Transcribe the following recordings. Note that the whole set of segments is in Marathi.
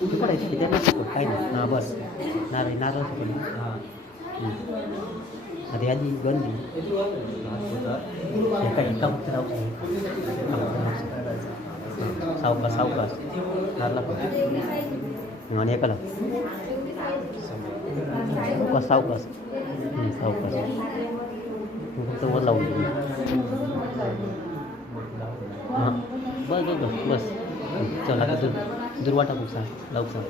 तू करायची त्यांना शिकव काय नाही ना बस नारळ नारळ शिकव आधी आधी गंदी एका एका फक्त राहू सावकाश सावकाश नारला पण आणि एकाला सावकाश सावकाश हं, सावकाश तू फक्त वर लावून दे. हाँ। बस बस बस बस। चल आता दूर दुर्वाटा खूप सांग लावू सांग?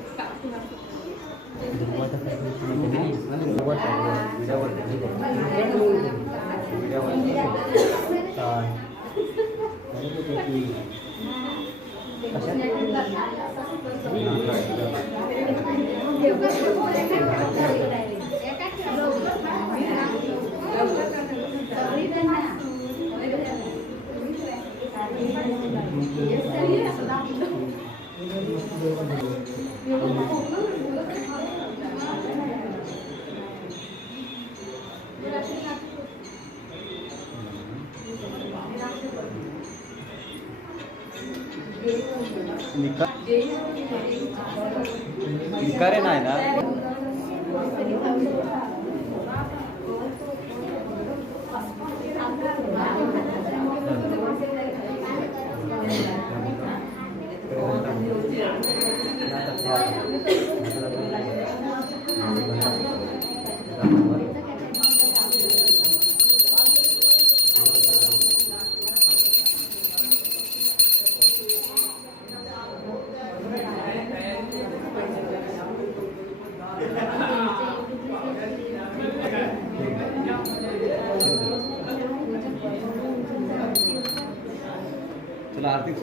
दुर्वाटा, निकारे नाही ना? तुला आर्थिक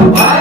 Bye.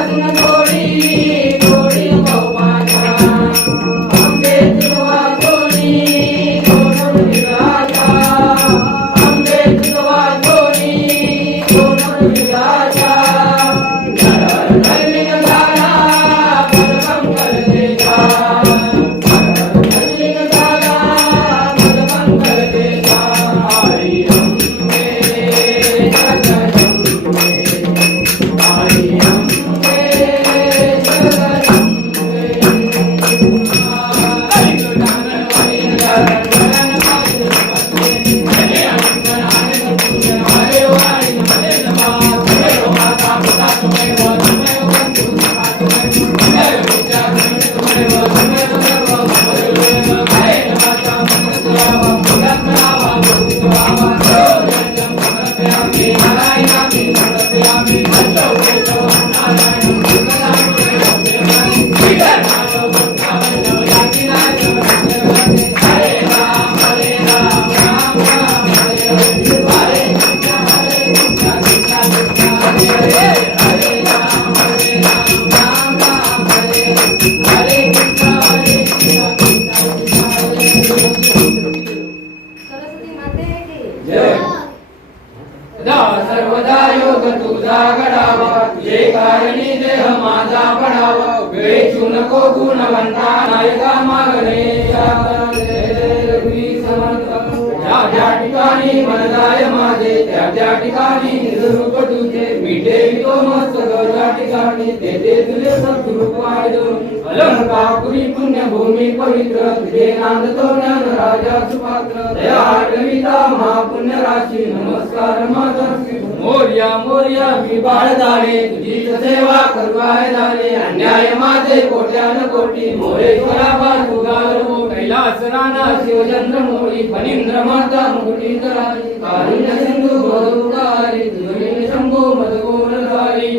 कारणी देह माझा पडावा. वेचू नको गुणवंता नायका मागणे. ज्या ज्या ठिकाणी मनदाय माझे त्या त्या ठिकाणी निजरूप तुझे मिठे तो मस्त ज्या ठिकाणी तेथे तुझे सद्रूप वाढून अलंकापुरी पुण्यभूमी पवित्र तुझे नांदतो ज्ञान राजा सुपात्र. दया कविता महापुण्य राशी नमस्कार माझा मोर्या मोर्या, मी बाळ दाणे तुझी सेवा करवाय दाणे अन्याय माझे कोट्यान कोटी मोरेश्वरा बाजू मो कैलास राणा, शिवचंद्र, मोरी, फणींद्र, माता मुकुटींद्रा कारुण्य सिंधू भोदुकारी दुर्गे शंभू मदगोरधारी